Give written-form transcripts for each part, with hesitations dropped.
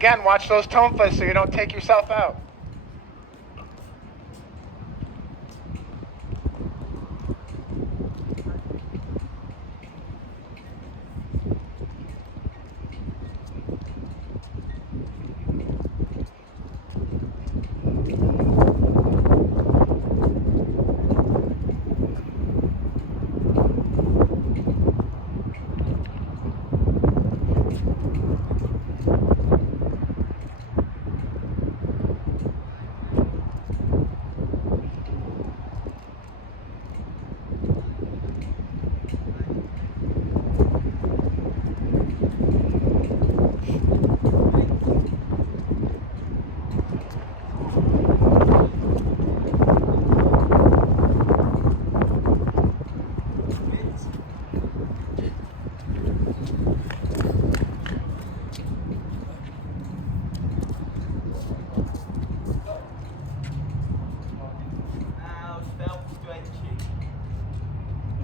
Again, watch those tonfas so you don't take yourself out.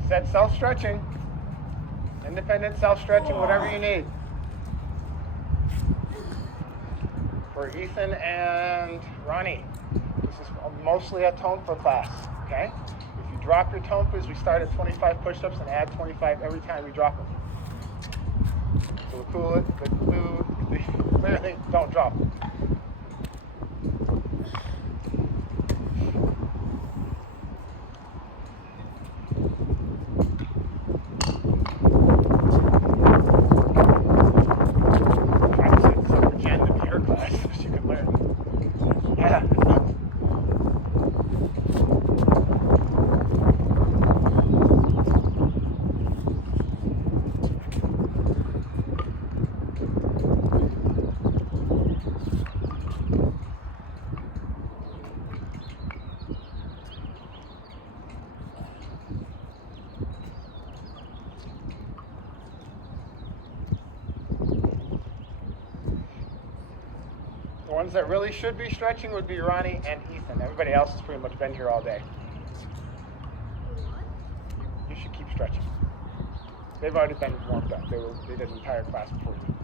Set self-stretching, independent self-stretching, whatever you need. For Ethan and Ronnie, this is mostly a tonfa class, okay? If you drop your tonfas, we start at 25 push-ups and add 25 every time we drop them. So the cool, clearly don't drop them. The ones that really should be stretching would be Ronnie and Ethan. Everybody else has pretty much been here all day. You should keep stretching. They've already been warmed up. They did an entire class before you.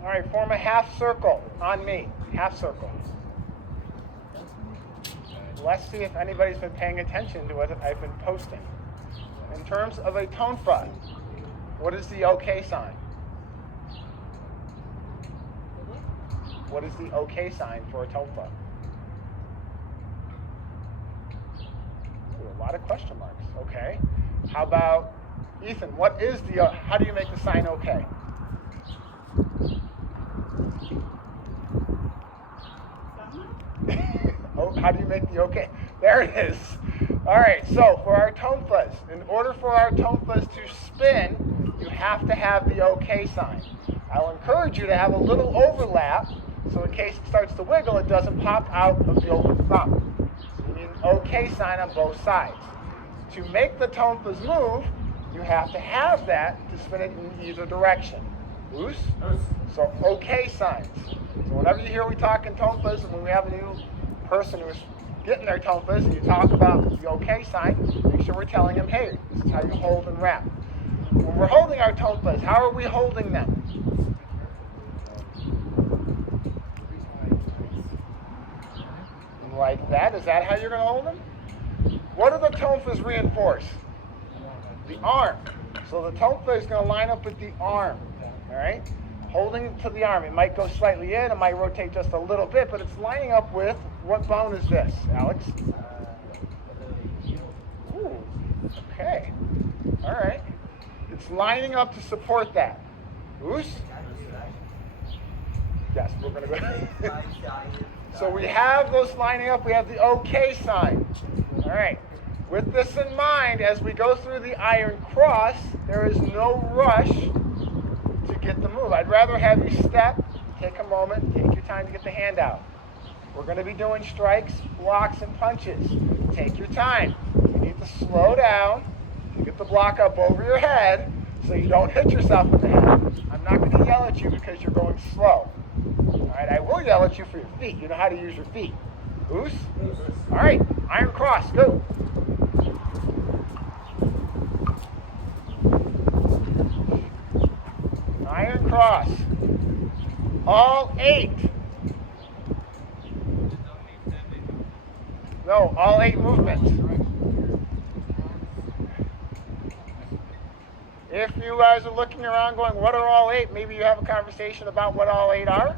All right, form a half circle on me. Half circle. Let's see if anybody's been paying attention to what I've been posting. In terms of a tonfa, what is the OK sign? What is the OK sign for a tonfa? A lot of question marks. Okay. How about Ethan? What is the? How do you make the sign OK? Oh, how do you make the OK? There it is. All right, so for our tonfas, in order for our tonfas to spin, you have to have the OK sign. I'll encourage you to have a little overlap, so in case it starts to wiggle, it doesn't pop out of the open thumb. So you need an OK sign on both sides. To make the tonfas move, you have to have that to spin it in either direction. Loose? So OK signs. So whenever you hear we talk in tonfas, and when we have a new person who's getting their tonfas, and you talk about the OK sign, make sure we're telling them, hey, this is how you hold and wrap. When we're holding our tonfas, how are we holding them? Like that? Is that how you're going to hold them? What do the tonfas reinforce? The arm. So the tonfa is going to line up with the arm. All right? Holding to the arm. It might go slightly in, it might rotate just a little bit, but it's lining up with, what bone is this, Alex? Ooh, okay. All right. It's lining up to support that. Loose? Yes, we're going to go. So we have those lining up. We have the OK sign. All right. With this in mind, as we go through the iron cross, there is no rush to get the move. I'd rather have you step, take a moment, take your time to get the hand out. We're going to be doing strikes, blocks, and punches. Take your time. You need to slow down, Get the block up over your head so you don't hit yourself in the head. I'm not going to yell at you because you're going slow. All right, I will yell at you for your feet. You know how to use your feet. Oos? All right, iron cross, go. Iron cross. All 8. No, all 8 movements. If you guys are looking around going, what are all 8? Maybe you have a conversation about what all 8 are.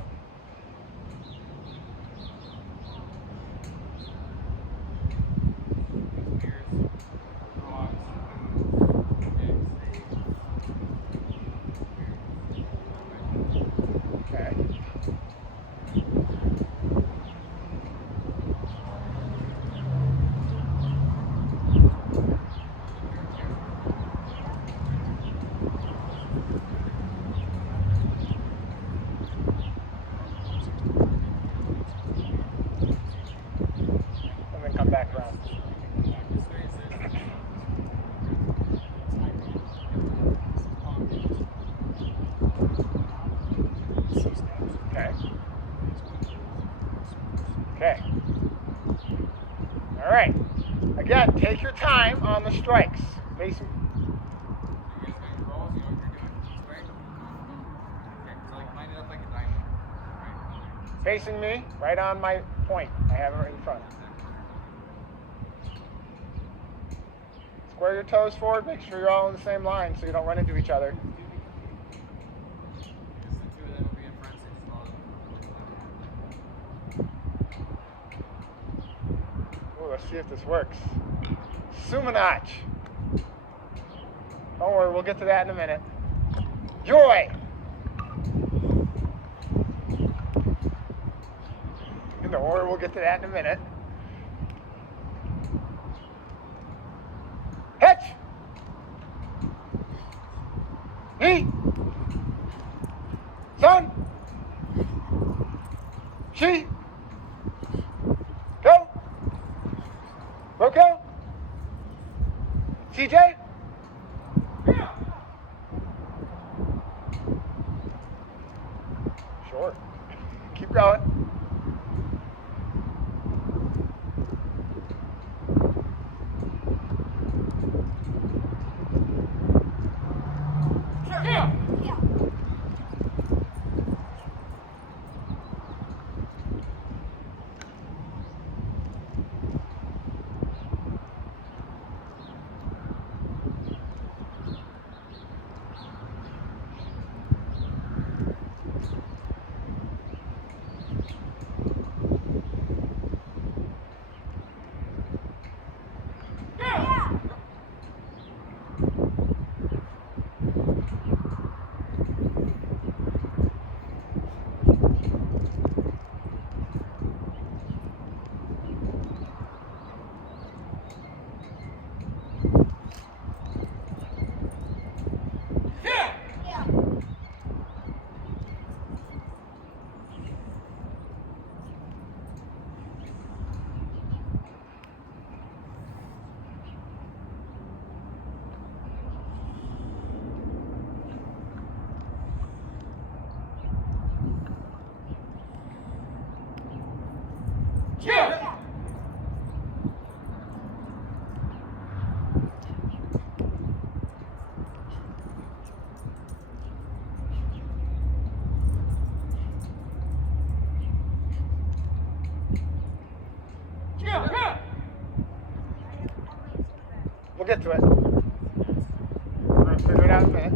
Okay. And then come back around. Okay. Okay. All right. Again, take your time on the strikes. Facing. Facing me, right on my point. I have it right in front. Square your toes forward. Make sure you're all in the same line so you don't run into each other. Ooh, let's see if this works. Sumanach. Don't worry, we'll get to that in a minute. Joy. Don't worry, we'll get to that in a minute. Hitch. He. Son. She. Go. Roko. CJ. Sure. Keep going. We'll get to it. We're going to figure it out in a minute.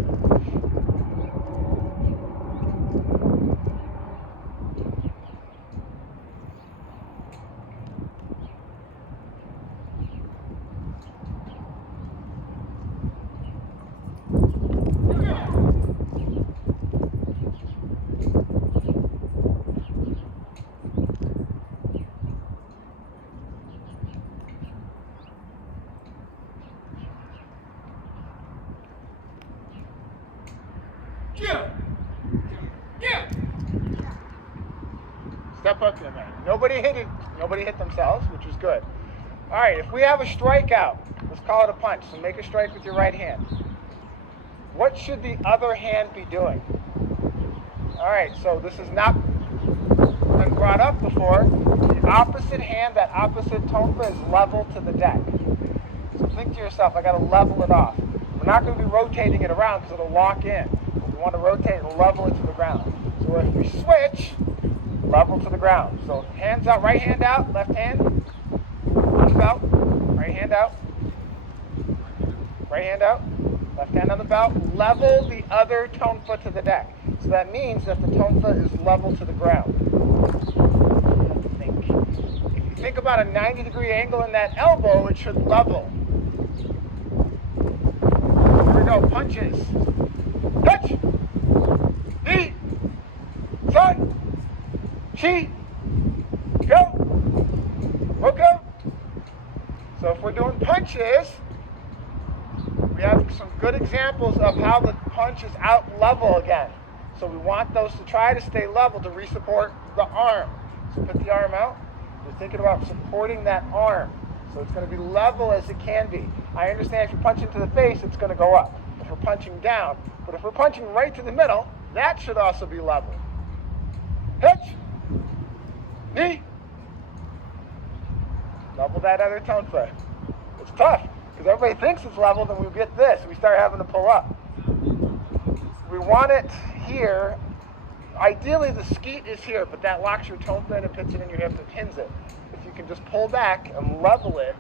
Step up to the man. Nobody hit themselves, which is good. All right, if we have a strikeout, Let's call it a punch. So make a strike with your right hand. What should the other hand be doing? All right, so this has not been brought up before. The opposite hand, that opposite tonfa, is level to the deck. So think to yourself, I got to level it off. We're not going to be rotating it around because it'll lock in. We want to rotate and level it to the ground. So if we switch, level to the ground. So hands out, right hand out, left hand on the belt, right hand out, right hand out, left hand on the belt, level the other tonfa to the deck. So that means that the tonfa is level to the ground. Think. If you think about a 90-degree angle in that elbow, it should level. Here we go, punches. Touch, knee, sun, chi, go, go. So if we're doing punches, we have some good examples of how the punch is out level again. So we want those to try to stay level to re-support the arm. So put the arm out. You're thinking about supporting that arm. So it's going to be level as it can be. I understand if you punch into the face, it's going to go up. If we're punching down. But if we're punching right to the middle, that should also be level. Hitch. Knee. Level that other tonfa. It's tough because everybody thinks it's level, then we get this. We start having to pull up. We want it here. Ideally, the skeet is here, but that locks your tonfa and it puts it in your hip and pins it. If you can just pull back and level it,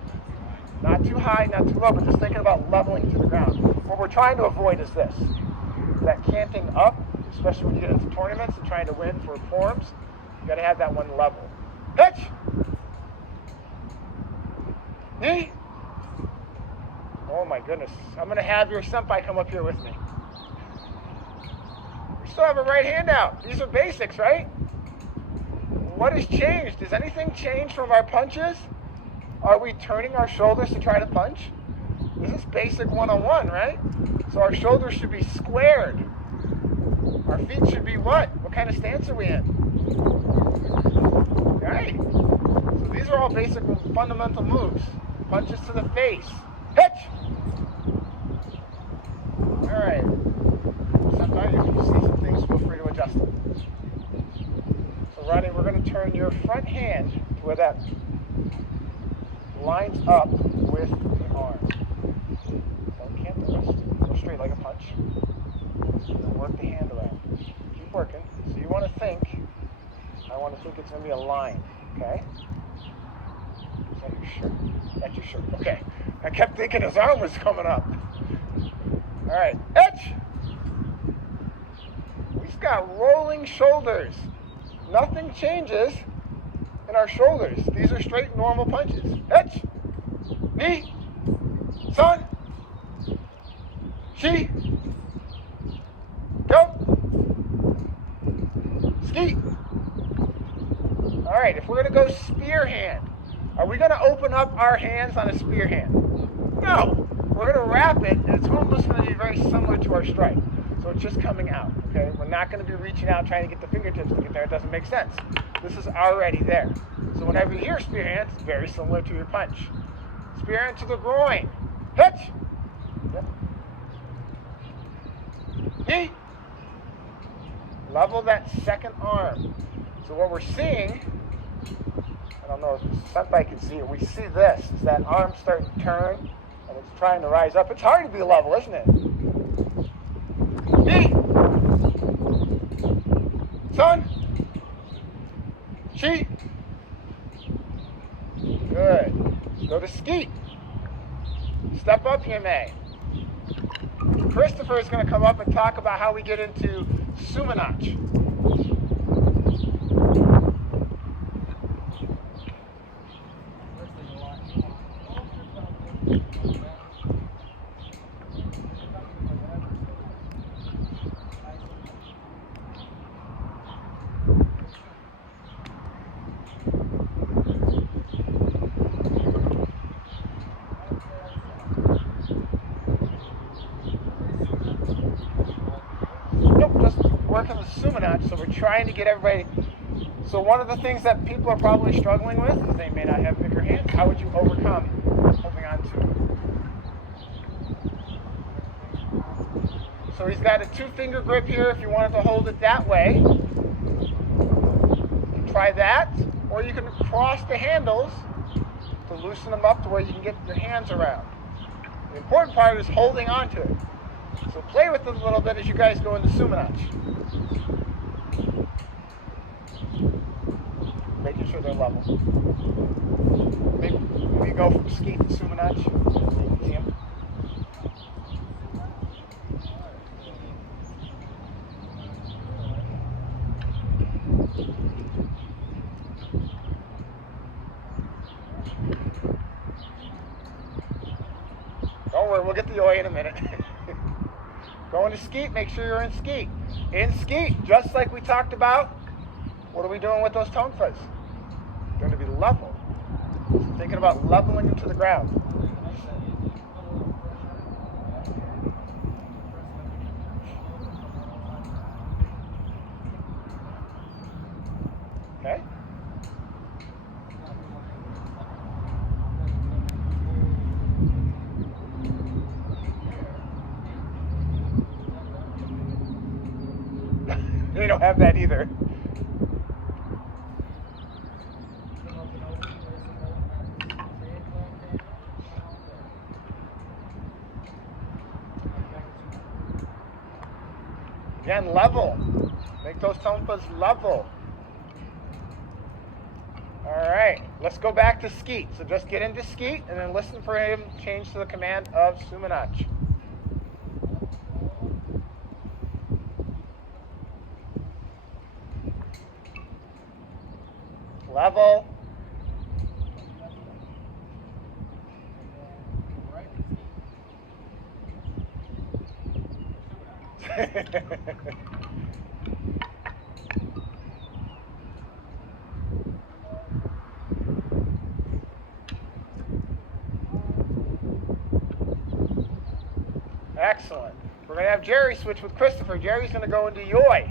not too high, not too low, but just thinking about leveling to the ground. What we're trying to avoid is this. That canting up, especially when you get into tournaments and trying to win for forms, you got to have that one level. Pitch! Knee! Oh my goodness. I'm going to have your senpai come up here with me. We still have a right hand out. These are basics, right? What has changed? Has anything changed from our punches? Are we turning our shoulders to try to punch? This is basic 101, right? So our shoulders should be squared. Our feet should be what? What kind of stance are we in? Right. So these are all basic fundamental moves. Punches to the face. Pitch! All right. Senpai, if you see some things, feel free to adjust them. So Ronnie, we're going to turn your front hand to where that lines up with the arm. Don't camp the wrist. Go straight like a punch. And work the hand around. Keep working. So you want to think, I want to think it's going to be a line, okay? Is that your shirt? That's your shirt, okay. I kept thinking his arm was coming up. All right, etch! We've got rolling shoulders. Nothing changes in our shoulders. These are straight, normal punches. Etch! Knee! Sun! Chi! Go! Ski! All right, if we're going to go spear hand, are we going to open up our hands on a spear hand? No. We're going to wrap it, and it's almost going to be very similar to our strike. So it's just coming out, okay? We're not going to be reaching out trying to get the fingertips to get there. It doesn't make sense. This is already there. So whenever you hear spear hand, it's very similar to your punch. Spear hand to the groin. Hitch! Yep. Knee! Level that second arm. So what we're seeing, I don't know if the senpai can see it, we see this, is that arm starting to turn, and it's trying to rise up. It's hard to be level, isn't it? Knee! Sun! Chi! Good. Go to skeet. Step up, Hajime. Christopher is going to come up and talk about how we get into sumanach. Working the sumanach, so we're trying to get everybody. So one of the things that people are probably struggling with is they may not have bigger hands. How would you overcome holding on to So he's got a 2-finger grip here if you wanted to hold it that way. You can try that, or you can cross the handles to loosen them up to where you can get your hands around. The important part is holding on to it. So play with it a little bit as you guys go into suminachi. Making sure they're level. Maybe go from skeet to suminachi. So you can see them. Don't worry, we'll get the oi in a minute. Going to skeet, make sure you're in skeet. In skeet, just like we talked about, what are we doing with those tonfas? They're going to be level. So thinking about leveling them to the ground. Okay? They don't have that either. Again, level. Make those tonfas level. All right, let's go back to skeet. So just get into skeet and then listen for him change to the command of suminachi. Level. Excellent. We're going to have Jerry switch with Christopher. Jerry's going to go into yoi.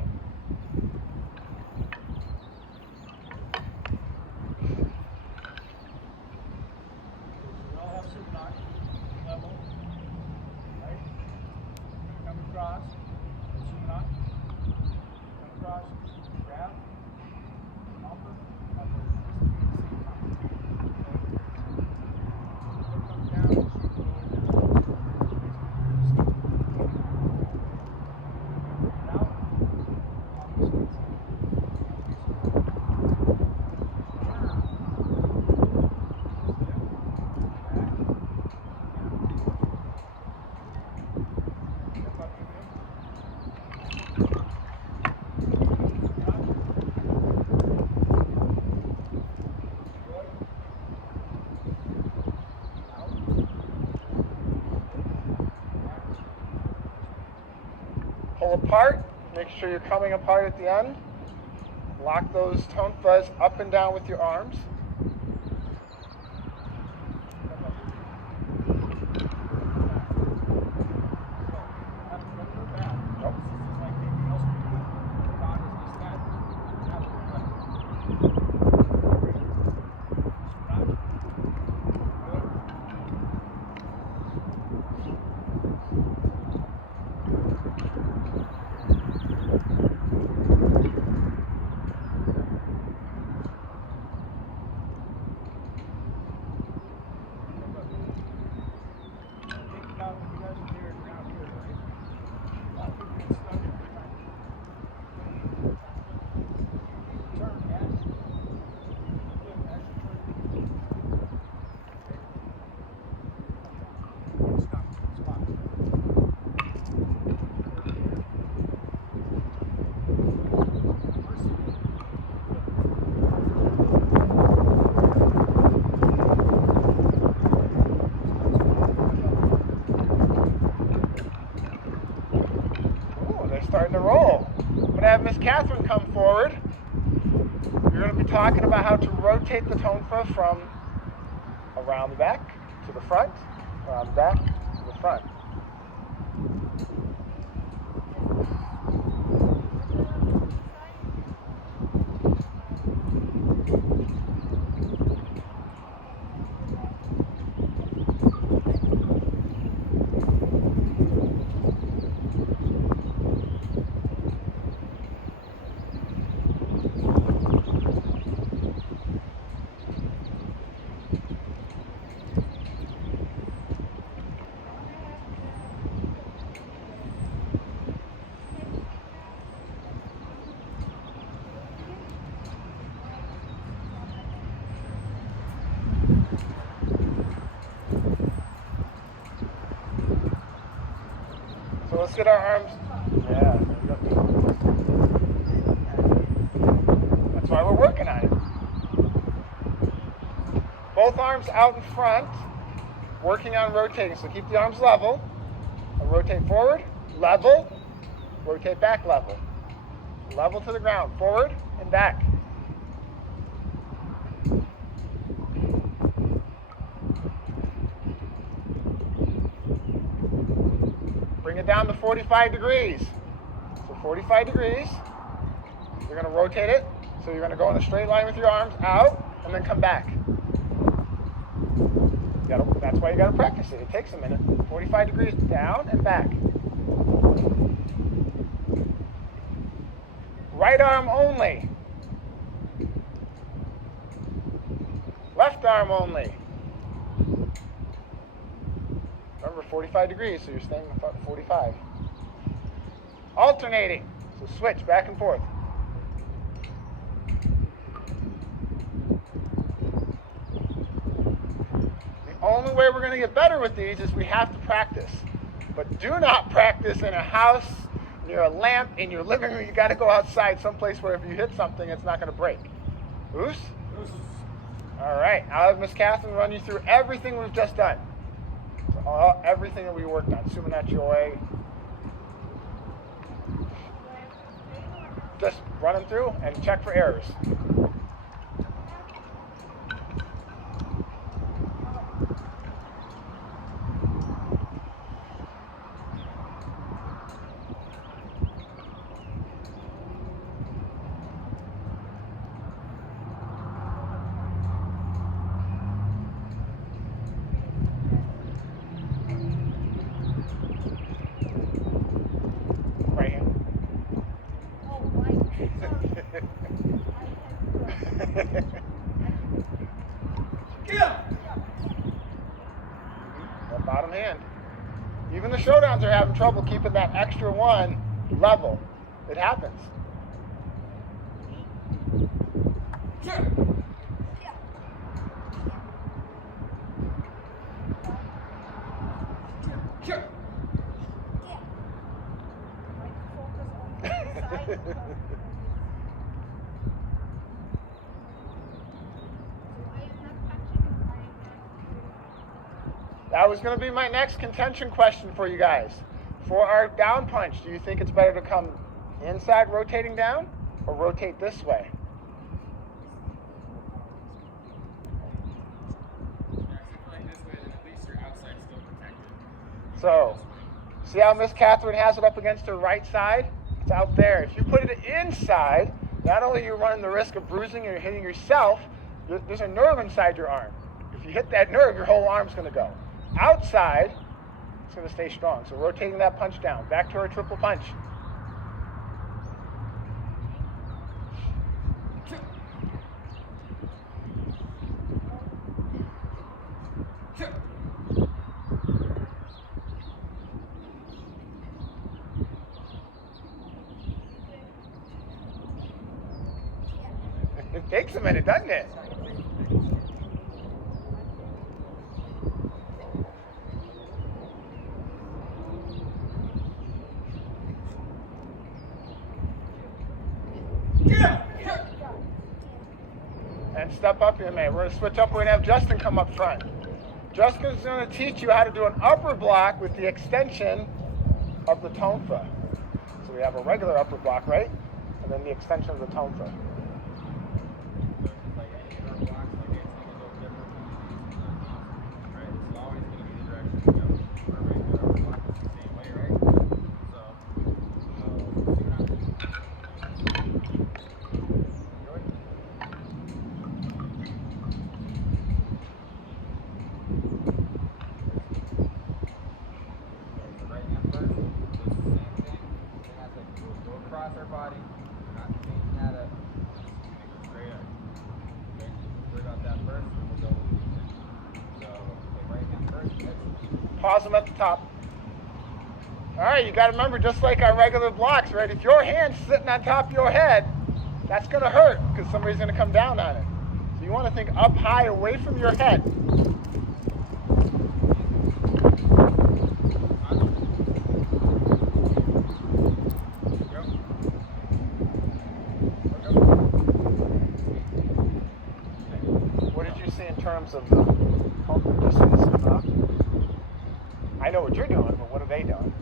Pull apart, make sure you're coming apart at the end. Lock those tonfas up and down with your arms. Starting to roll. I'm going to have Miss Catherine come forward. You're going to be talking about how to rotate the tonfa from around the back to the front, around the back to the front. So let's get our arms. Yeah. That's why we're working on it. Both arms out in front, working on rotating. So keep the arms level. And rotate forward, level, rotate back, level. Level to the ground, forward and back. Bring it down to 45 degrees. So 45 degrees. You're going to rotate it. So you're going to go in a straight line with your arms out and then come back. That's why you got to practice it. It takes a minute. 45 degrees down and back. Right arm only. Left arm only. Remember, 45 degrees, so you're staying 45. Alternating. So switch back and forth. The only way we're going to get better with these is we have to practice. But do not practice in a house, near a lamp, in your living room. You got to go outside someplace where if you hit something, it's not going to break. Oos? All right. I'll have Miss Catherine run you through everything we've just done. So everything that we worked on. Sumanachoi. Just run them through and check for errors. That bottom hand. Even the shodans are having trouble keeping that extra one level. It happens. That was going to be my next contention question for you guys. For our down punch, do you think it's better to come inside rotating down or rotate this way? So, see how Miss Catherine has it up against her right side? It's out there. If you put it inside, not only are you running the risk of bruising or hitting yourself, there's a nerve inside your arm. If you hit that nerve, your whole arm's going to go. Outside, it's going to stay strong. So rotating that punch down. Back to our triple punch. It takes a minute, doesn't it? And step up here, man. We're going to switch up. We're going to have Justin come up front. Justin's going to teach you how to do an upper block with the extension of the tonfa. So we have a regular upper block, right? And then the extension of the tonfa. Pause them at the top. All right, you got to remember, just like our regular blocks, right? If your hand's sitting on top of your head, that's going to hurt because somebody's going to come down on it. So So you want to think up high, away from your head. What did you see in terms of the comfort distance? I know what you're doing, but what are they doing?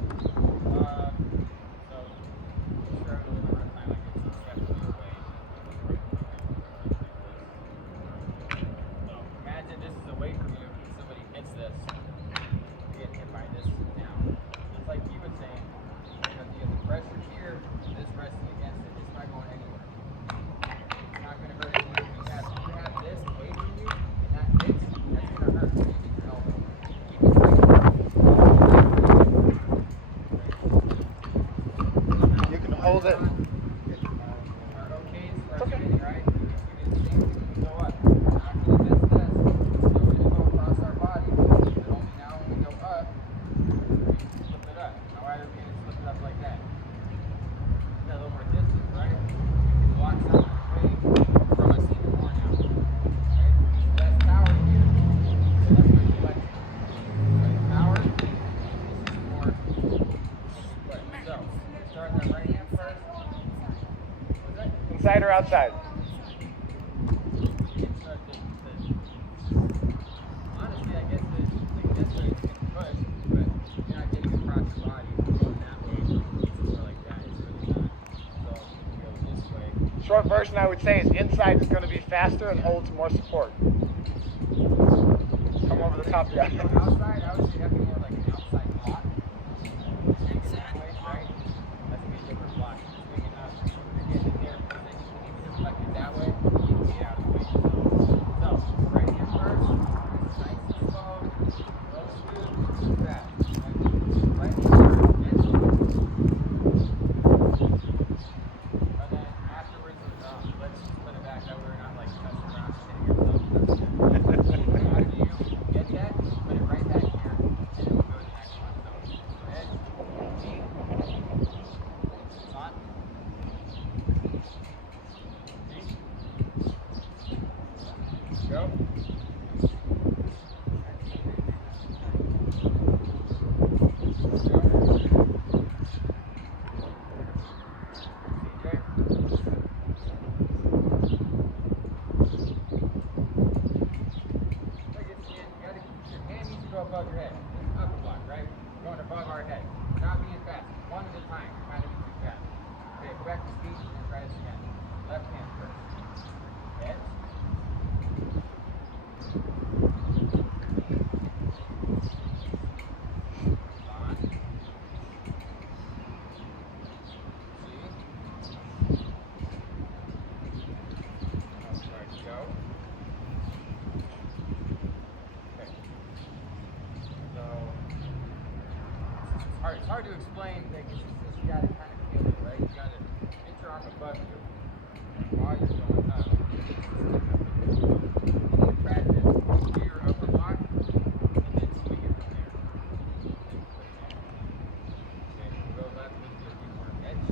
Hold it. Inside or outside? Honestly, I guess this way you can push, but you're not getting across your body going that way. It's more like that. It's really not. So you can go this way. Short version I would say is inside is going to be faster and holds more support. Come over the top of that. Outside, I would say that'd be more like an outside block. That way, right? That's gonna be a different block. Swinging up. You're getting in there, but then you can even deflect it that way. You can get out of the way. So, right here first, nice and slow, low scoop, fast. Right here, and then afterwards, let's put it back that way we're not like messing around and hitting yourself. After you get that, put it right back here, and then we'll go to the next one. So, head, knee, on, knee, go. Above your head. It's upper block, right? Going above our head. Not being fast. One at a time. You're kind of being too fast. Okay, go back to speed and try this again. Left hand first. Head. On. See? Right, go. It's hard to explain, like, it's just you gotta kind of feel it, right? You gotta get your arm above you while you're going up. You practice do your upper block and then swing it from there. Okay, go left with your more edge.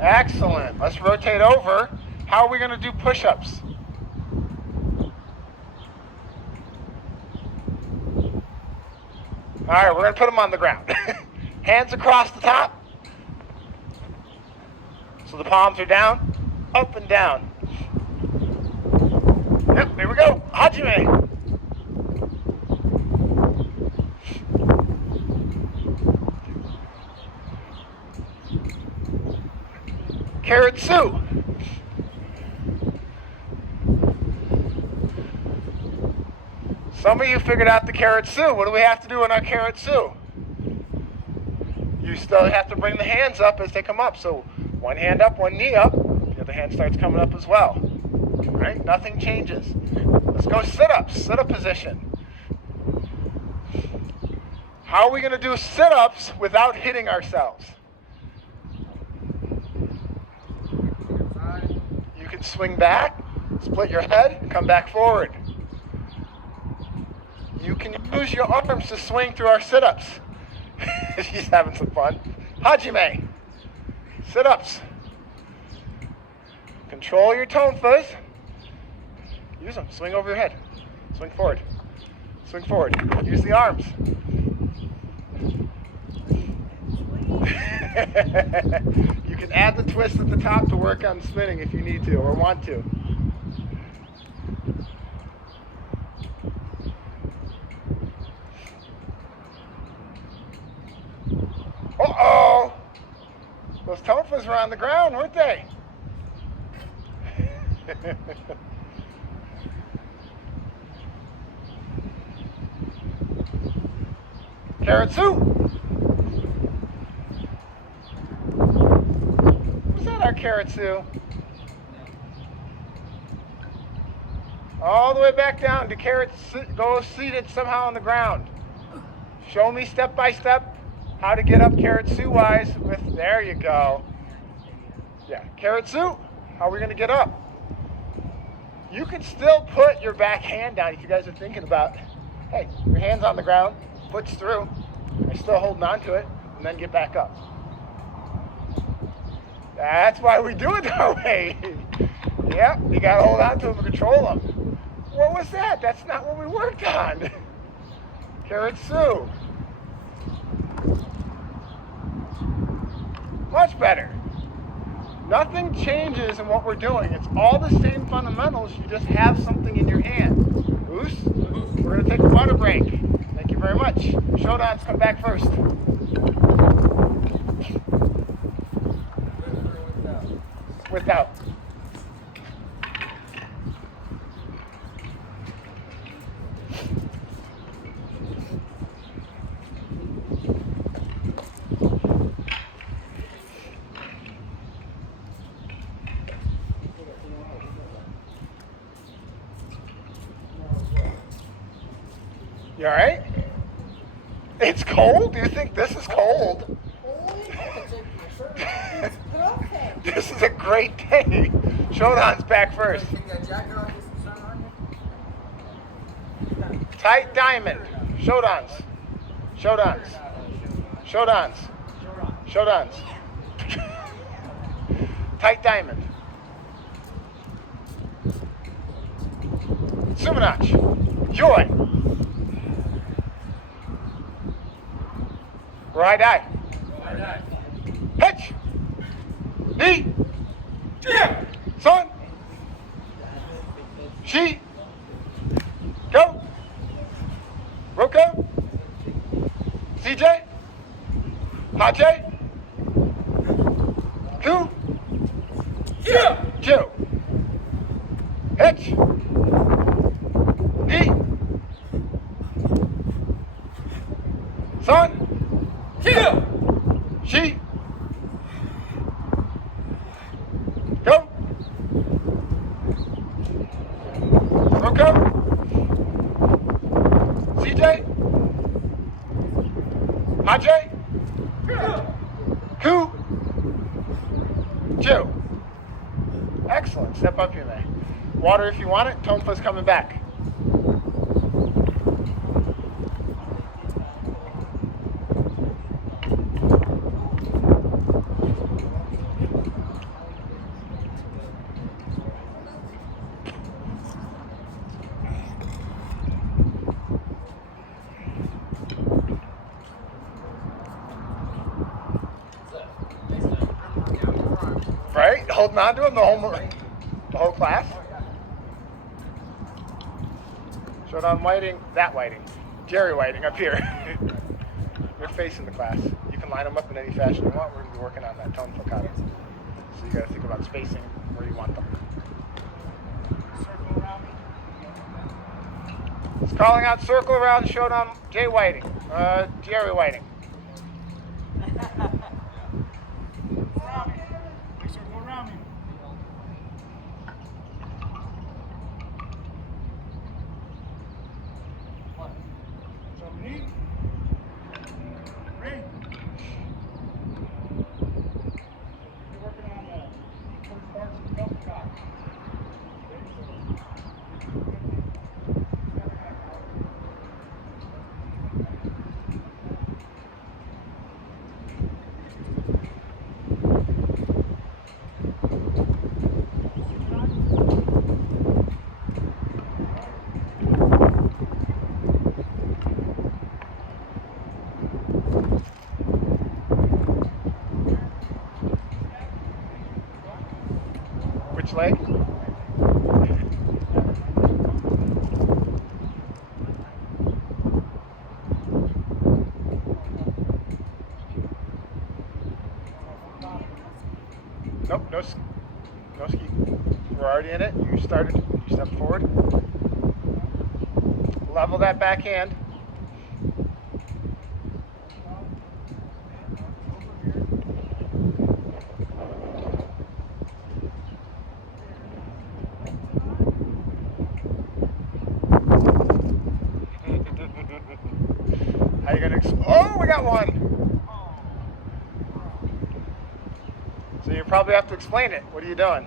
Excellent. Let's rotate over. How are we going to do push-ups? All right, we're going to put them on the ground. Hands across the top. So the palms are down, up and down. Yep, there we go. Hajime. Carrot Sue. Some of you figured out the Carrot Sue. What do we have to do in our Carrot Sue? You still have to bring the hands up as they come up. So one hand up, one knee up. The other hand starts coming up as well. Right? Nothing changes. Let's go sit-ups, sit-up position. How are we going to do sit-ups without hitting ourselves? You can swing back, split your head, come back forward. You can use your arms to swing through our sit-ups. She's having some fun. Hajime, sit-ups. Control your tonfas. Use them. Swing over your head. Swing forward. Swing forward. Use the arms. You can add the twist at the top to work on spinning if you need to or want to. Uh-oh! Those tonfas were on the ground, weren't they? Carrot soup! Was that our carrot soup? All the way back down to carrot go seated somehow on the ground. Show me step by step how to get up carrot soup wise with, there you go. Yeah, carrot soup. How are we going to get up? You can still put your back hand down if you guys are thinking about, hey, your hand's on the ground, foot's through, you're still holding on to it, and then get back up. That's why we do it that way. Yep, you got to hold on to them and control them. What was that? That's not what we worked on. Carrot soup. Much better. Nothing changes in what we're doing. It's all the same fundamentals. You just have something in your hand. Goose, we're going to take a water break. Thank you very much. Shodans, come back first. Without. You all right? It's cold? Do you think this is cold? This is a great day. Shodan's back first. Tight diamond. Shodans. Shodans. Shodans. Shodans. Tight diamond. Sumanach. Joy. Right eye. Pitch. Knee. Yeah. Son. She. Go. Roko. CJ. Hache. Ku. Yeah. Joe. Hitch. Knee. Son. Yeah. She. Go. Roko. CJ. Hache. Ku. Joe. Excellent. Step up here, man. Water if you want it. Tonfa's coming back. Right? Holding on to him the whole class? Shodan Whiting, that Whiting. Jerry Whiting up here. You're facing the class. You can line them up in any fashion you want. We're going to be working on that Tonfa kata. So you got to think about spacing where you want them. Circle around me. It's calling out circle around Shodan J. Whiting. Jerry Whiting. you started, you step forward. Level that back hand. How you gonna? Oh, we got one. So you probably have to explain it. What are you doing?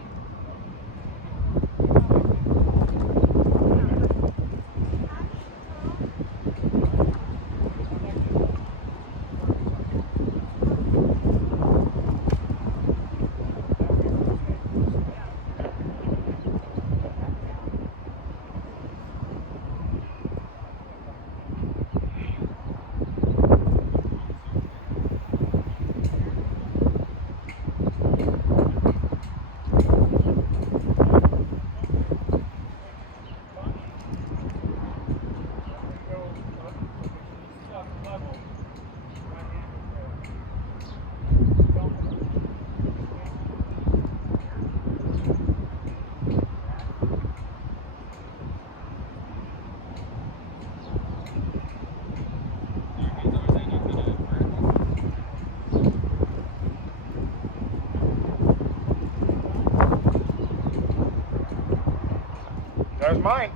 There's mine.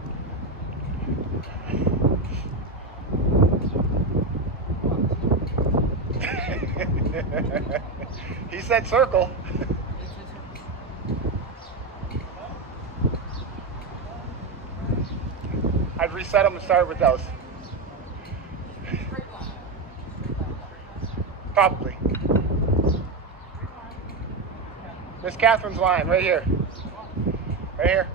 He said circle. I'd reset them and start with those. Probably. Miss Catherine's line, right here. Right here.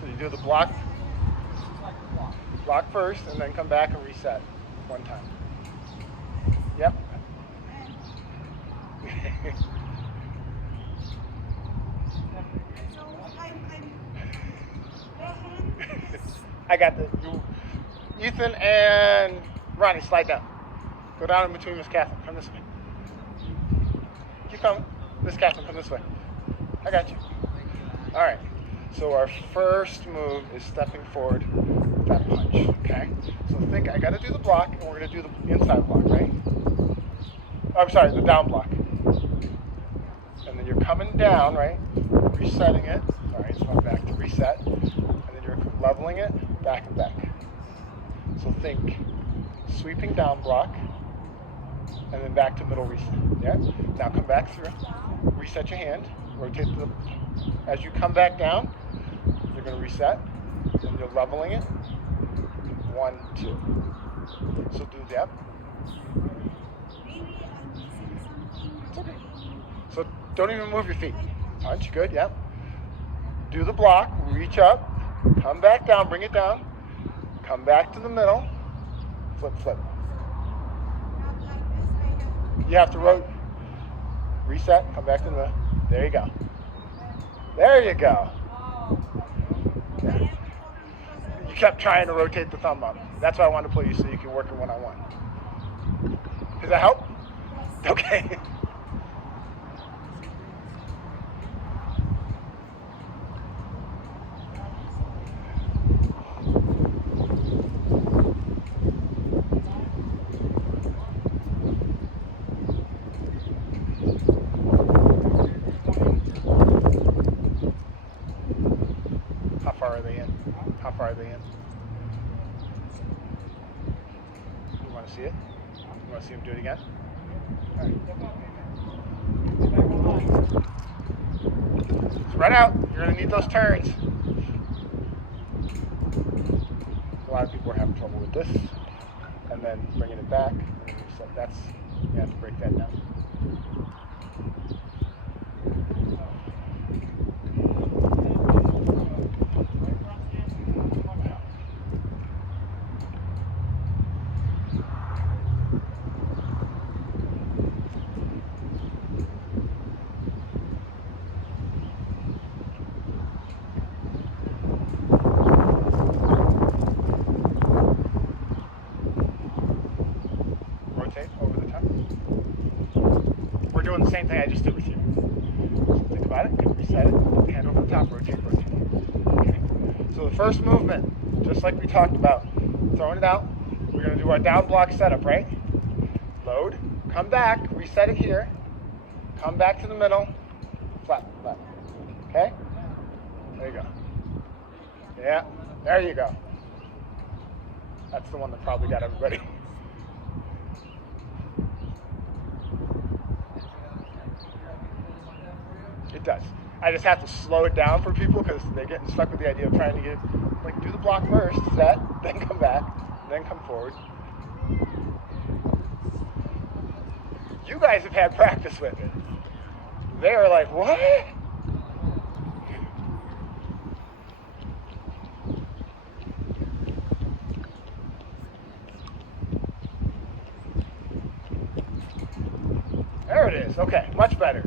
So you do the block first, and then come back and reset one time. Yep. I got the Ethan and Ronnie, slide down. Go down in between Miss Catherine. Come this way. Keep coming. Miss Catherine, come this way. I got you. All right. So our first move is stepping forward with that punch. Okay. So think I got to do the block, and we're going to do the inside block, right? Oh, I'm sorry, the down block. And then you're coming down, right? Resetting it. All right. So I'm back to reset, and then you're leveling it back and back. So think sweeping down block, and then back to middle reset. Yeah. Now come back through. Reset your hand. Rotate as you come back down. You're going to reset, and you're leveling it. 1, 2. So do that. It's okay. So don't even move your feet. Punch. Good. Yep. Do the block. Reach up. Come back down. Bring it down. Come back to the middle. Flip, flip. You have to reset. Come back to the middle. There you go. There you go. You kept trying to rotate the thumb up. That's why I wanted to pull you so you can work it one-on-one. Does that help? Okay. How far are they in? How far are they in? You want to see it? You want to see him do it again? All right. Spread out. You're going to need those turns. A lot of people are having trouble with this. And then bringing it back. And then reset. That's, you have to break that down. Over the top. We're doing the same thing I just did with you. So think about it, reset it, put the hand over the top, rotate. Okay. So the first movement, just like we talked about, throwing it out, we're going to do our down block setup, right? Load, come back, reset it here, come back to the middle, flat. Okay? There you go. Yeah, there you go. That's the one that probably got everybody. It does. I just have to slow it down for people because they're getting stuck with the idea of trying to get, like, do the block first, set, then come back, then come forward. You guys have had practice with it. They are like, what? There it is. Okay, much better.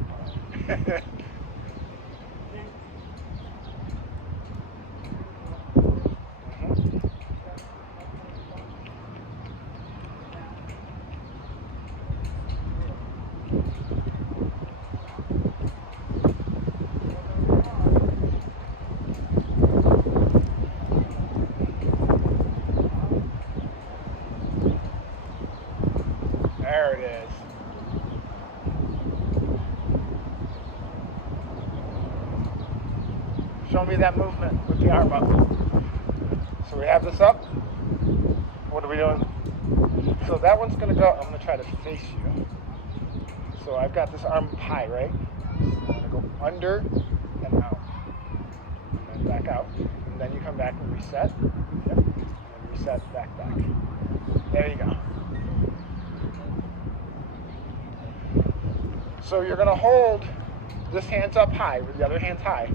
There it is. Show me that movement with the arm up. So we have this up. What are we doing? So that one's going to go, I'm going to try to face you. So I've got this arm high, right? I'm going to go under and out. And then back out. And then you come back and reset. Yep. And then reset, back. There you go. So you're going to hold this hand's up high, with the other hand's high.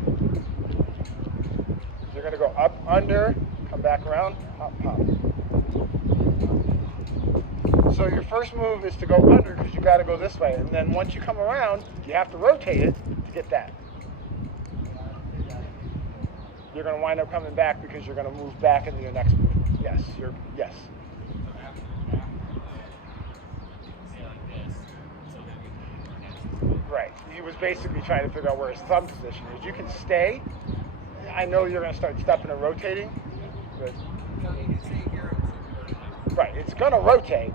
So you're going to go up, under, come back around, pop. So your first move is to go under because you got to go this way. And then once you come around, you have to rotate it to get that. You're going to wind up coming back because you're going to move back into your next move. Yes. Right. He was basically trying to figure out where his thumb position is. You can stay. I know you're going to start stepping and rotating. But right. It's going to rotate.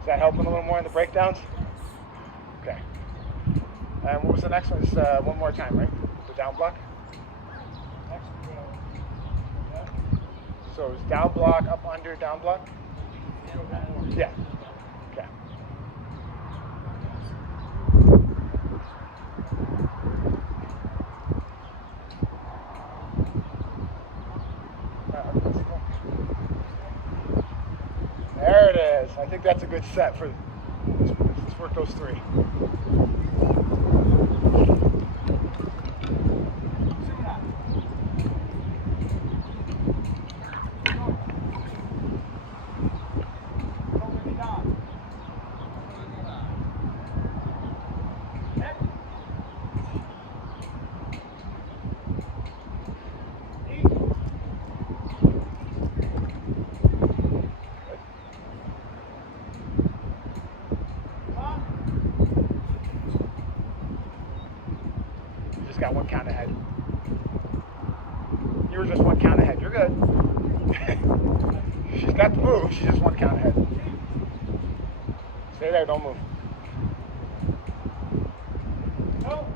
Is that helping a little more in the breakdowns? Okay. And what was the next one? It's one more time, right? The down block? So it's down block, up, under, down block? Yeah. Okay. There it is. I think that's a good set for let's work those three. Got one count ahead. You were just one count ahead. You're good. She's got the move. She's just one count ahead. Stay there. Don't move. No.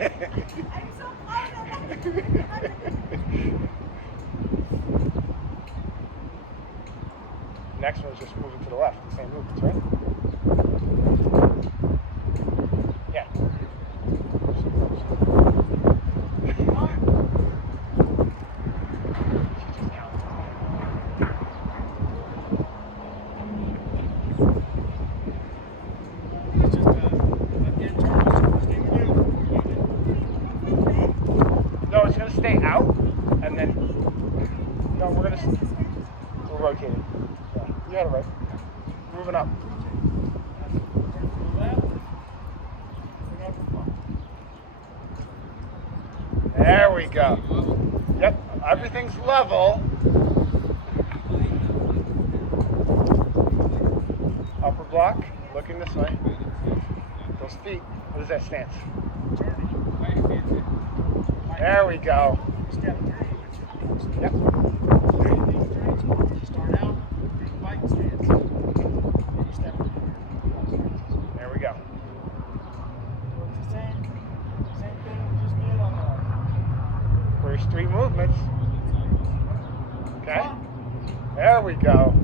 I'm so close. Next one is just moving to the left, the same movements, right? Yeah. No, it's going to stay out, and then, no, we're rotating. Yeah, you had it right. Moving up. There we go. Yep, everything's level. Upper block, looking this way. Those feet, what is that stance? There we go. Yep. There we go. First three movements. Okay. There we go.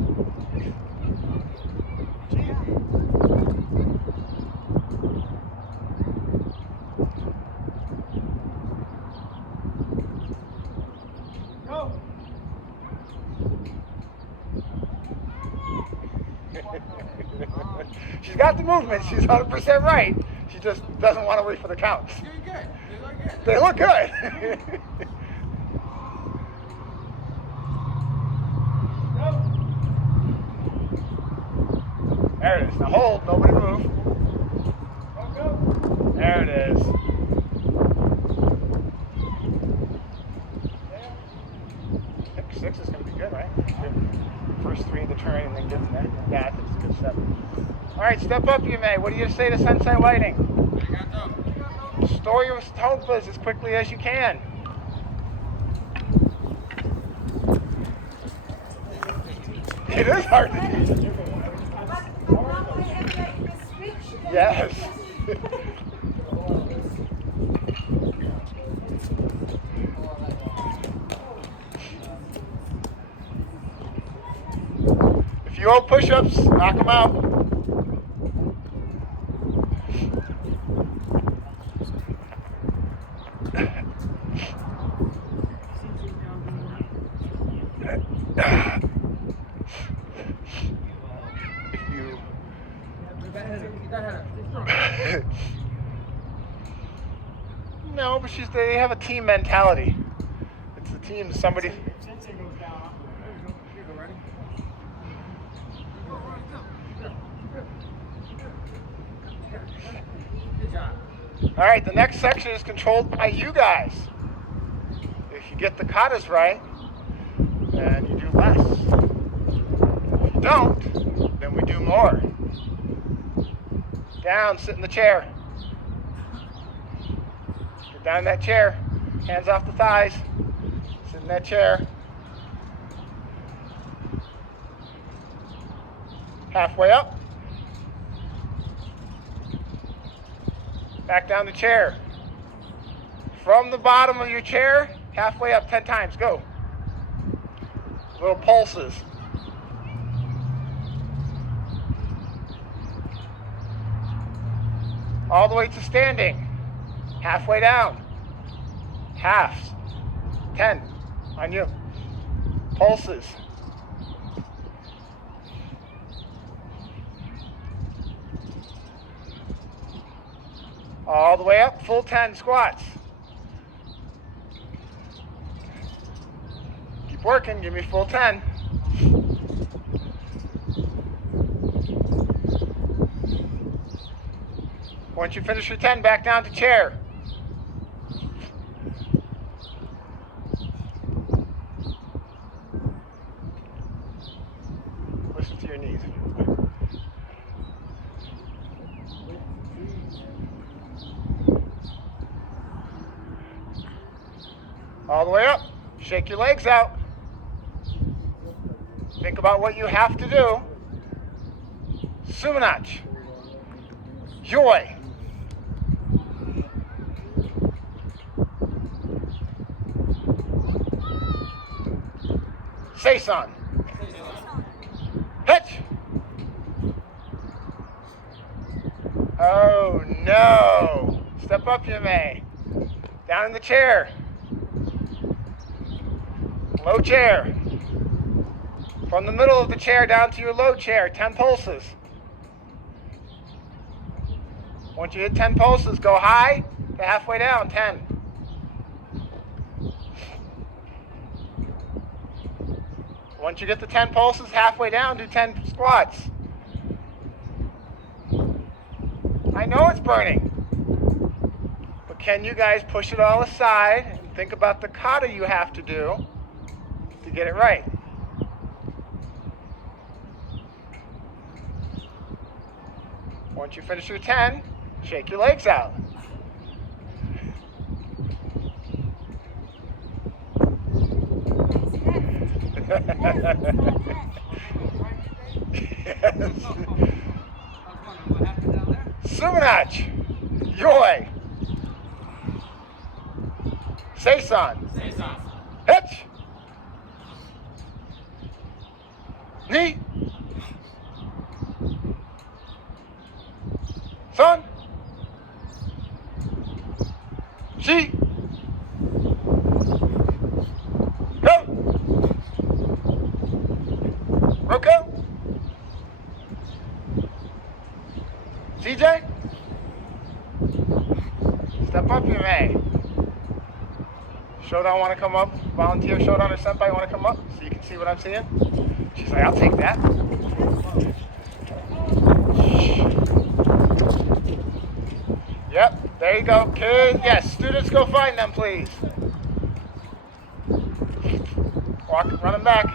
She's got the movement. She's 100% right. She just doesn't want to wait for the counts. They look good. There it is. Now hold. Nobody move. There it is. Six is going to be good, right? First three in the turn and then get to that. Yeah, I think it's a good step. All right, step up, Hajime. What do you say to Sensei Lighting? Store your tonfas as quickly as you can. It is hard to do. Yes. If you hold push-ups, knock them out. No, but they have a team mentality. It's the team, somebody. All right, the next section is controlled by you guys. If you get the katas right, then you do less. If you don't, then we do more. Down, sit in the chair. Get down in that chair. Hands off the thighs. Sit in that chair. Halfway up. Back down the chair. From the bottom of your chair, halfway up 10 times. Go. Little pulses. All the way to standing. Halfway down. Halves. 10. On you. Pulses. All the way up. Full 10 squats. Keep working. Give me full 10. Once you finish your 10, back down to chair. Listen to your knees. All the way up. Shake your legs out. Think about what you have to do. Sumanach. Joy. Seisan. Hey! No. Step up, Hajime. Down in the chair. Low chair. From the middle of the chair down to your low chair, 10 pulses. Once you hit 10 pulses, go high to halfway down, 10. Once you get the 10 pulses halfway down, do 10 squats. I know it's burning, but can you guys push it all aside and think about the kata you have to do to get it right? Once you finish your 10, shake your legs out. Yes. Sumanach, Yoi, Seisan, Hitch, Ni, Son, Shi, Go, Roko, CJ, step up, you may. Shodan want to come up? Volunteer Shodan or Senpai want to come up so you can see what I'm seeing? She's like, I'll take that. Yep, there you go. Kids, yes, students go find them, please. Run them back.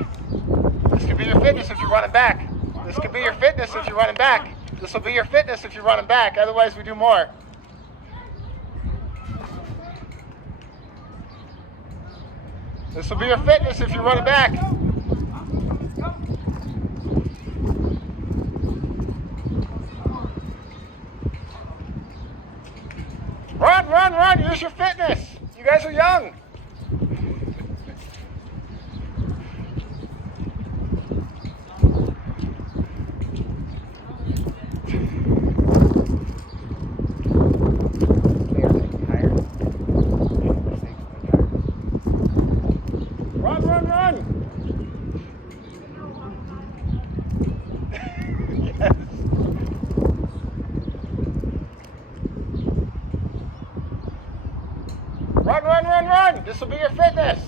This could be your fitness if you're running back. This could be your fitness if you're running back. This will be your fitness if you're running back. Otherwise, we do more. This will be your fitness if you're running back. Run, run, run. Use your fitness. You guys are young. Run, run, run. Yes. Run, run, run, run. This will be your fitness.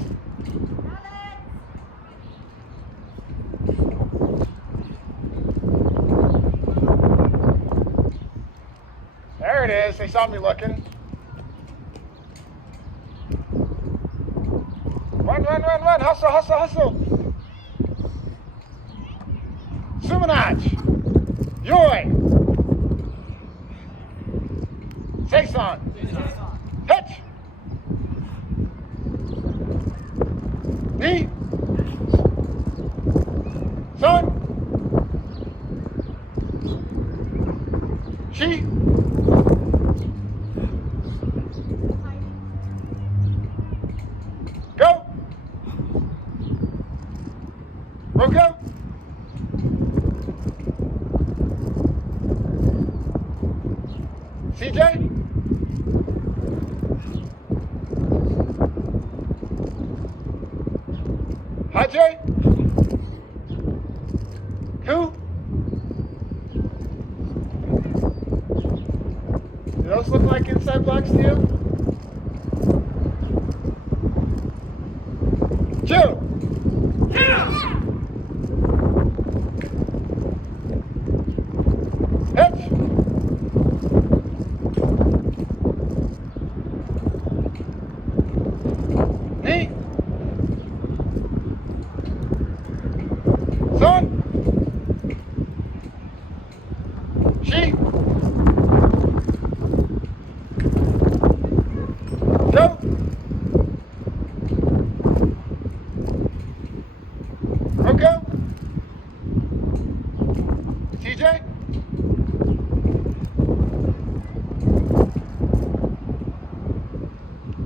There it is. They saw me looking. Run, run, run, run. Hustle, hustle, hustle. Sumanach. Yoi. Seisan. Hitch. Ni. Son. Shi. Go. Roko. CJ. Hajime. Who? Do those look like inside blocks to you? Two. Hitch. Knee. Son. She. Go. Roko. TJ.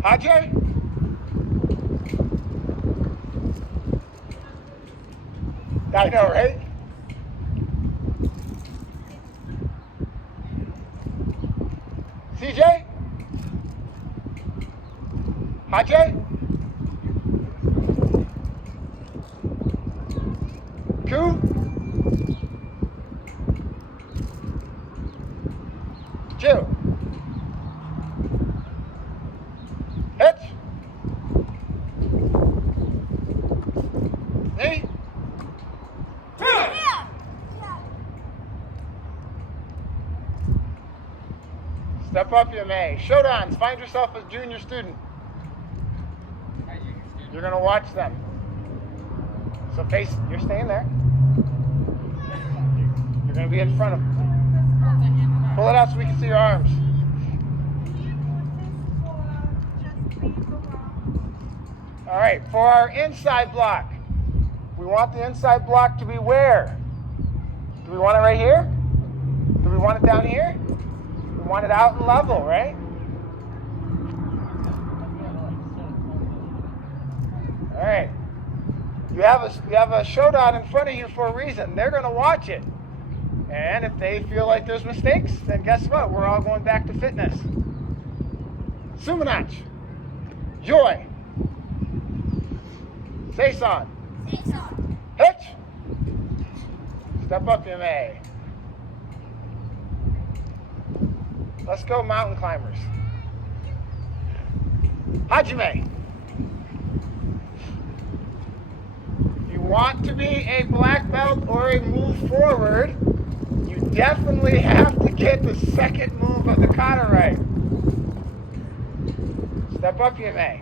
Hajime. I know, right? Hajime? Ku? Ju? Hitch? Knee? Step up, you may. Shodans, find yourself a junior student. You're going to watch them. So face, you're staying there. You're going to be in front of them. Pull it out so we can see your arms. All right, for our inside block, we want the inside block to be where? Do we want it right here? Do we want it down here? We want it out and level, right? All right. You have a shodan in front of you for a reason. They're going to watch it. And if they feel like there's mistakes, then guess what? We're all going back to fitness. Sumanach. Joy. Seisan. Hitch. Step up, you may. Let's go, mountain climbers. Hajime. If you want to be a black belt or a move forward, you definitely have to get the second move of the kata right. Step up, you may.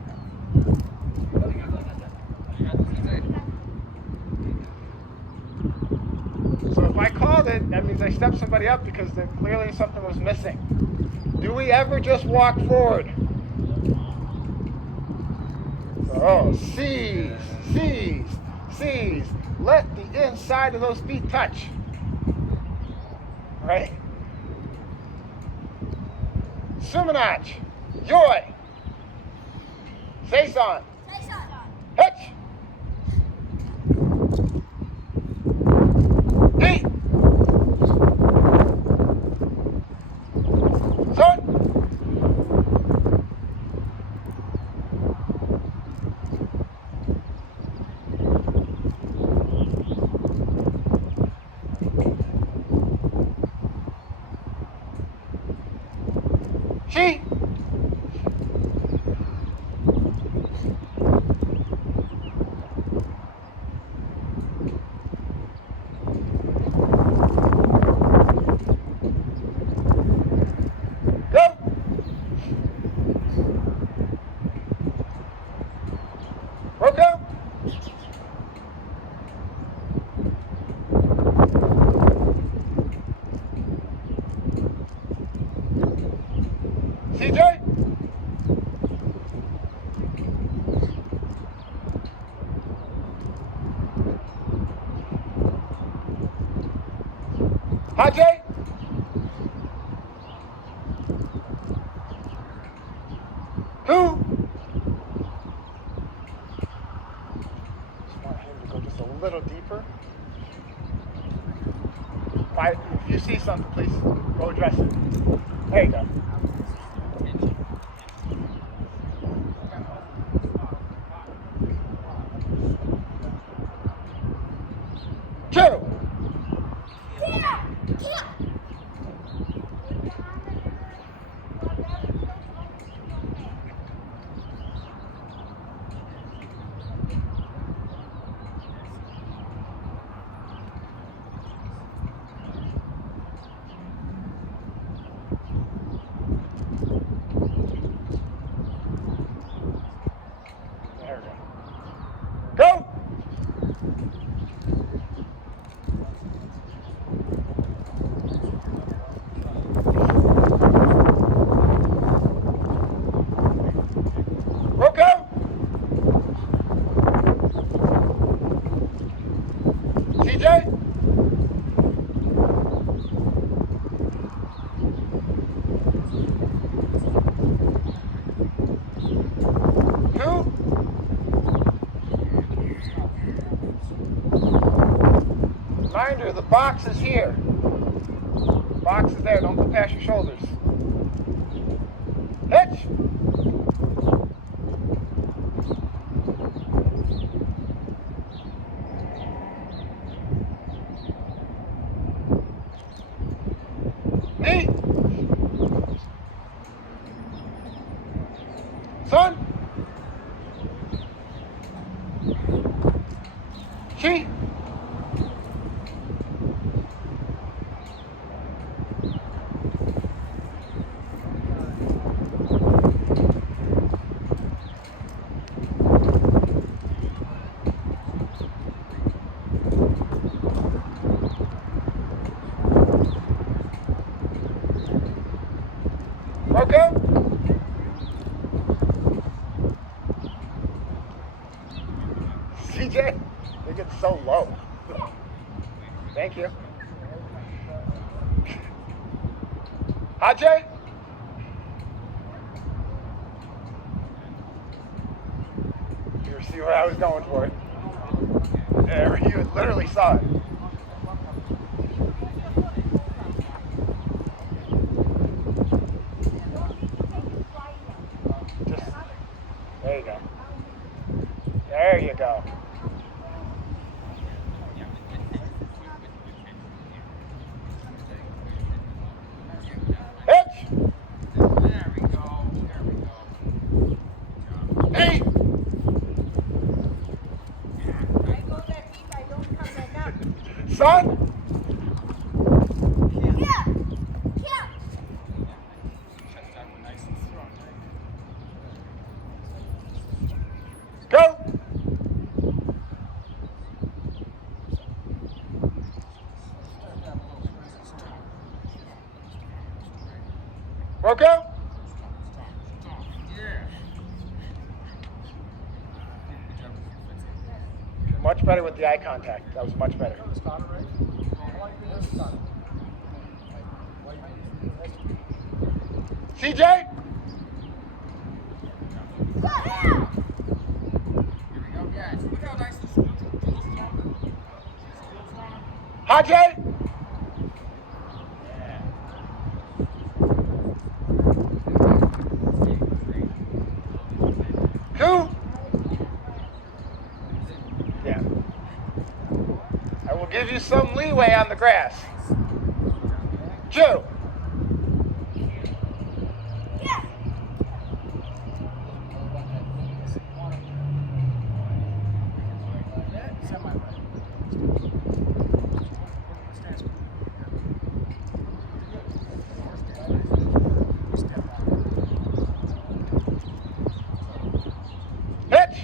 So if I called it, that means I stepped somebody up because clearly something was missing. Do we ever just walk forward? Oh, seize, seize, seize. Let the inside of those feet touch. Right? Sumanach. Joy. Seisan. Hitch. Eight. Son. She. Roko? CJ? Hajime? Who? Just a little deeper. If you see something, please go address it. There you go. Two. There we go. Go! Roko! CJ? Who? Reminder, the box is here. The box is there. Don't go past your shoulders. Hitch. Thank you. Hajime? You see what I was going for? There, you literally saw it. Just, there you go. There you go. Hitch! There we go. Hey! I go that deep, I don't come that up. Son? Yeah. Yeah. Go! Roko? Much better with the eye contact. That was much better. CJ? Hajime? Who? Yeah. I will give you some leeway on the grass. Joe. Hitch.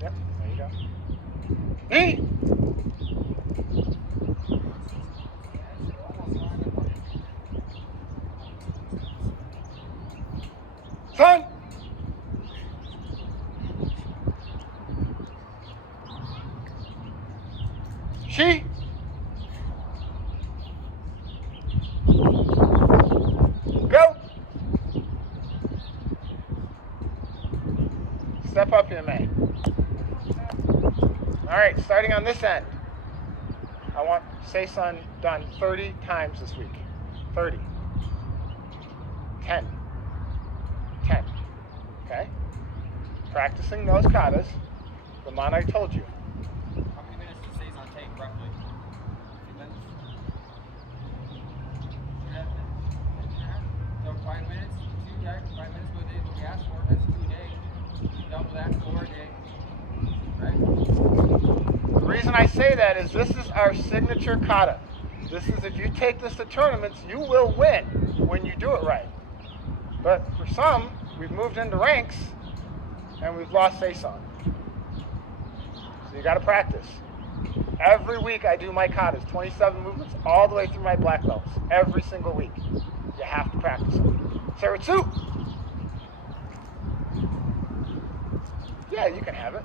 Yep, there you go. Knee. Son. She. Go. Step up here, man. All right, starting on this end. I want Sei-san done 30 times this week. 30. 10. 10. Okay? Practicing those katas. The man I told you. How many minutes does Seizon take, roughly? 2 minutes? 2.5 minutes? So 5 minutes? 5 minutes per day is what we asked for. That's 2 days. Double that, 4 a day. Right? The reason I say that is this is our signature kata. This is, if you take this to tournaments, you will win when you do it right. But for some, we've moved into ranks and we've lost Sei-san. So you got to practice. Every week I do my katas, 27 movements, all the way through my black belts. Every single week. You have to practice them. Seritsu! Yeah, you can have it.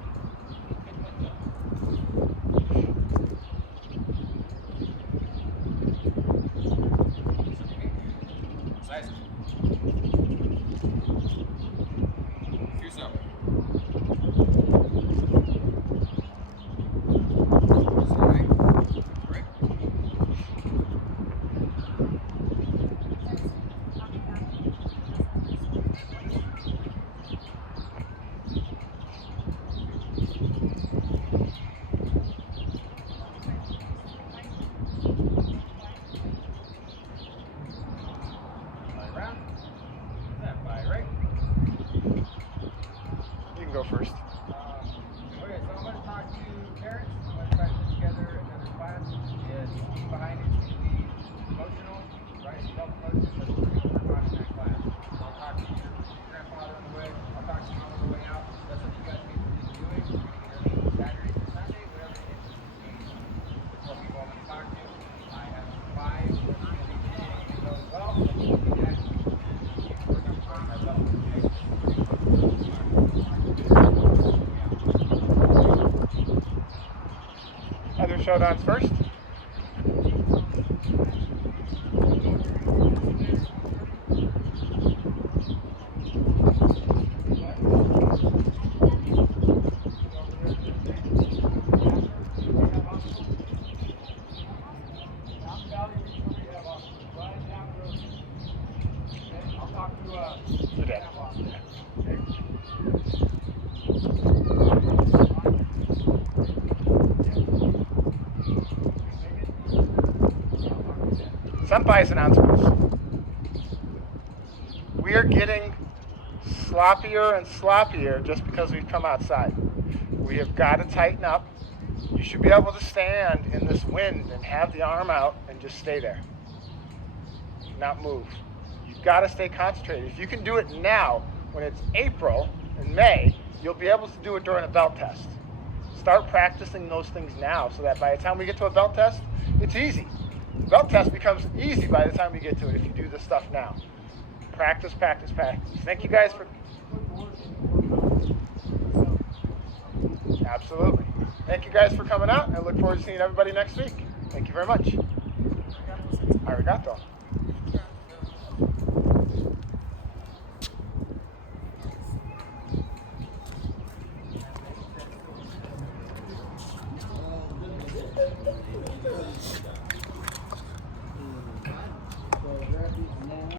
Size. Fuso. Right. Right. Around. That by right. You can go first. Okay, so I'm going to talk to parents. I'm going to try to put together another class. The team behind it is going to be emotional, right? Self-emotion. That's what we're going to work on in that class. So I'll talk to your grandfather on the way. I'll talk to you on the way out. That's what you guys need to be doing. We're going to get Saturday to Sunday, whatever it is. That's what people I'm going to talk to. I have 5 that are going to be doing well. And you can actually work on my belt. Shodans first. Your dad. Senpais announcements. We are getting sloppier and sloppier just because we've come outside. We have got to tighten up. You should be able to stand in this wind and have the arm out and just stay there. Not move. You've got to stay concentrated. If you can do it now, when it's April and May, you'll be able to do it during a belt test. Start practicing those things now so that by the time we get to a belt test, it's easy. Belt test becomes easy by the time we get to it if you do this stuff now. Practice, practice, practice. Thank you guys for... Absolutely. Thank you guys for coming out. I look forward to seeing everybody next week. Thank you very much. Arigato.